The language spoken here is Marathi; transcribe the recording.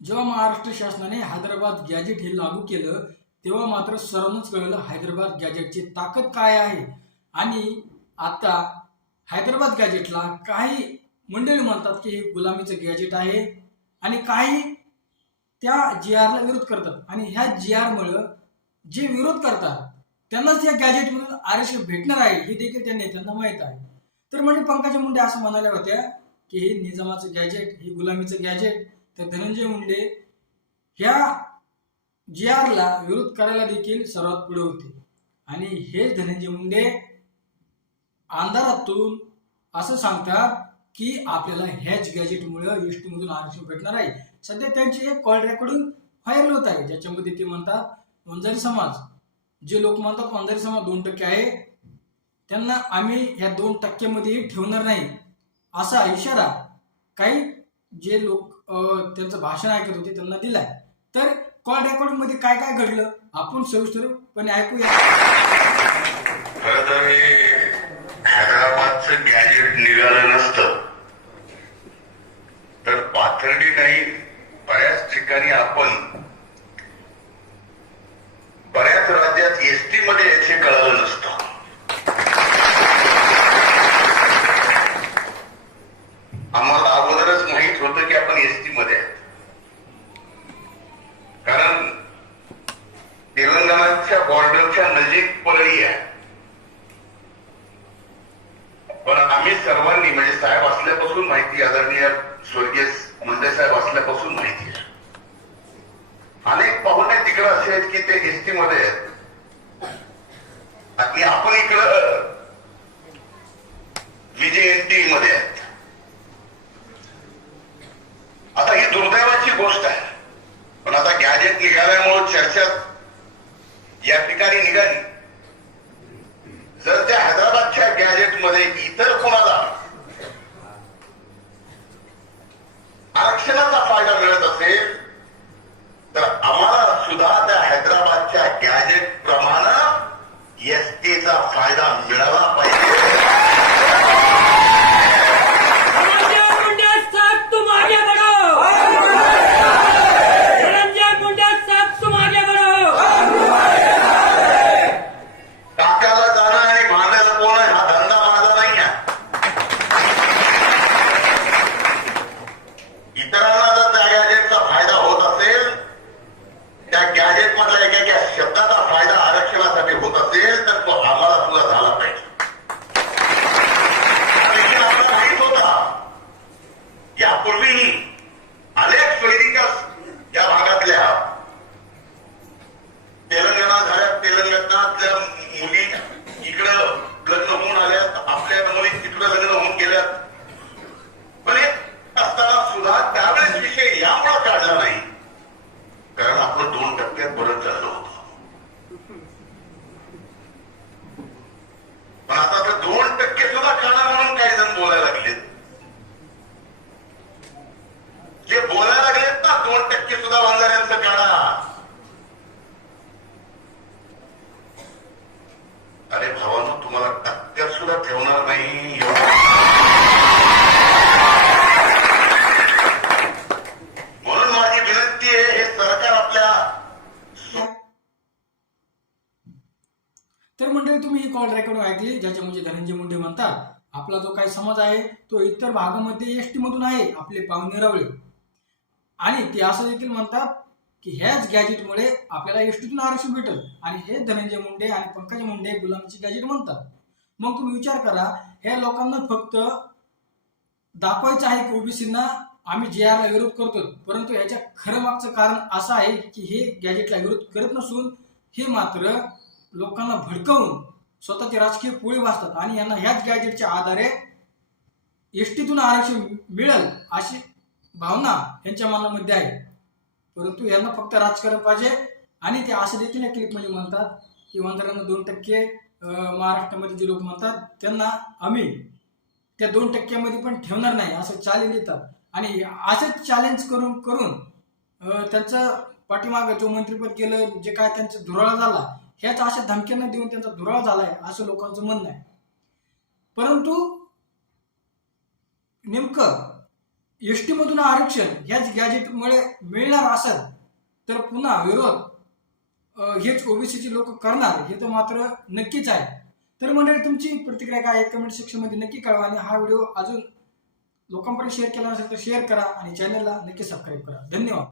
जेव्हा महाराष्ट्र शासनाने हैदराबाद गॅजेट हे लागू केलं तेव्हा मात्र सर्वांनाच कळलं हैदराबाद गॅजेटची ताकद काय आहे? आणि आता हैदराबाद गॅजेटला काही मंडळी म्हणतात की हे गुलामीचं गॅजेट आहे आणि काही त्या जी आरला विरोध करतात. आणि ह्या जी आरमुळं जे विरोध करतात त्यांनाच या गॅजेटमधून आरक्षण भेटणार आहे हे देखील त्या नेत्यांना माहीत आहे. तर म्हणजे पंकजा मुंडे असं म्हणाल्या होत्या की हे निजामाचं गॅजेट हे गुलामीचं गॅजेट तर धनंजय मुंडे ह्या जी आरला विरोध करायला देखील सर्वात पुढे होते. आणि हे धनंजय मुंडे अंधारातून असं सांगतात की आपल्याला ह्याच गॅजेटमुळे एस मधून आरक्षण भेटणार आहे. सध्या त्यांची एक कॉल रेकॉर्डिंग व्हायरल होत आहे. ज्याच्यामध्ये ते म्हणतात वंजारी समाज जे लोक म्हणतात वंजारी समाज दोन टक्के आहे. त्यांना आम्ही ह्या दोन टक्क्यामध्ये ठेवणार नाही. असा इशारा काही जे लोक त्यांचं भाषण ऐकत होते त्यांना दिलाय. तर कॉल रेकॉर्डिंगमध्ये काय काय घडलं आपण सविस्तरपणे ऐकूया. खरं तर हे हैदराबादचं गॅजेट निघालं नसतं तर पाथर्डी नाही बऱ्याच ठिकाणी आपण बऱ्याच राज्यात एसटी मध्ये याचे कळालं नसतं आम्हाला अगोदरच माहीत होतं की आपण एसटी मध्ये आहे कारण तेलंगणाच्या बॉर्डरच्या नजीक परळी आहे. पण आम्ही सर्वांनी म्हणजे साहेब असल्यापासून माहिती आदरणीय स्वर्गीय मुंडे साहेब असल्यापासून माहिती आहे. अनेक पाहुणे तिकडे असे आहेत की ते एसटी मध्ये आहेत. आणि आपण इकडं विजयंती मध्ये आहेत. आता ही दुर्दैवाची गोष्ट आहे. पण आता गॅजेट निघाल्यामुळे चर्चा या ठिकाणी निघाली. जर त्या हैदराबादच्या गॅजेटमध्ये इतर कोणाला आरक्षणाचा फायदा मिळत असेल तर आम्हाला सुद्धा त्या हैदराबादच्या गॅजेट प्रमाणे एसटीचा फायदा मिळाला पाहिजे धनंजय मुंडे साहब तुम आगे बढ़ो धनंजय मुंडे साहब तुम आगे बढ़ो टाक्याला जाणं आणि भांडं लपवणं हा धंदा माझा नाही आहे इतरांना जर त्या गॅजेटचा फायदा होत असेल त्या गॅजेट मधल्या एका एका शब्दाचा फायदा आरक्षणासाठी होत असेल तर तो आम्हाला सुद्धा झाला पाहिजे देखील आपल्याला माहीत होता यापूर्वीही अनेक सैनिक या भागातल्या तेलंगणा झाल्या तेलंगणातल्या मुली इकडं लग्न होऊन आल्यात आपल्या मुली तिकडं लग्न होऊन गेल्यात पण हे असताना सुद्धा त्यावेळेस विषय यामुळे काढला नाही कारण आपण दोन टक्क्यात बरं चाललो होतो पण आता तर दोन टक्के सुद्धा काढा म्हणून काही जण बोलायला लागलेत जे बोलायला लागलेत ना दोन टक्के सुद्धा बांधाऱ्यांचं काढा अरे भावानो तुम्हाला टक्क्यात सुद्धा ठेवणार नाही. म्हणून माझी विनंती आहे हे सरकार आपल्या तर मंडळी तुम्ही ही कॉल रेकॉर्ड ऐकली ज्याच्यामध्ये म्हणजे धनंजय मुंडे म्हणतात आपला जो काही समाज आहे तो इतर भागामध्ये एस टी मधून आहे आपले पाहुणे रवळे. आणि ते असं देखील म्हणतात की ह्याच गॅजेटमुळे आपल्याला एस टीतून आरक्षण भेटल. आणि हे धनंजय मुंडे आणि पंकज मुंडे गुलामची गॅजेट म्हणतात. मग तुम्ही विचार करा ह्या लोकांना फक्त दाखवायचं आहे की ओबीसींना आम्ही जे आरला विरोध करतो परंतु ह्याच्या खरं मागचं कारण असं आहे की हे गॅजेटला विरोध करत नसून हे मात्र लोकांना भडकवून स्वतःचे राजकीय पोळी वाचतात आणि यांना ह्याच गॅजेटच्या आधारे एस टीतून आरक्षण मिळेल अशी भावना यांच्या मनामध्ये आहे. परंतु यांना फक्त राजकारण पाहिजे. आणि ते असं देखील या क्लिपमध्ये म्हणतात की वंदरांना दोन टक्के महाराष्ट्रामध्ये जे लोक म्हणतात त्यांना आम्ही त्या दोन टक्क्यामध्ये पण ठेवणार नाही असं चॅलेंज देतात. आणि असंच चॅलेंज करून करून त्यांचं पाठीमागं जो मंत्रिपद केलं जे काय त्यांचा धुराळा झाला ह्याच अशा धमक्यांना देऊन त्यांचा धुराळा झालाय असं लोकांचं म्हणणं आहे. परंतु नेमकं एस टीमधून आरक्षण ह्याच गॅजेटमुळे मिळणार असेल तर पुन्हा विरोध हेच ओबीसीचे लोक करणार हे तर मात्र नक्कीच आहे. तर मंडळी तुमची प्रतिक्रिया काय आहे? कमेंट सेक्शनमध्ये नक्की कळवा आणि हा व्हिडिओ अजून लोकांपर्यंत शेअर केला नसेल तर शेअर करा आणि चॅनलला नक्की सबस्क्राईब करा. धन्यवाद.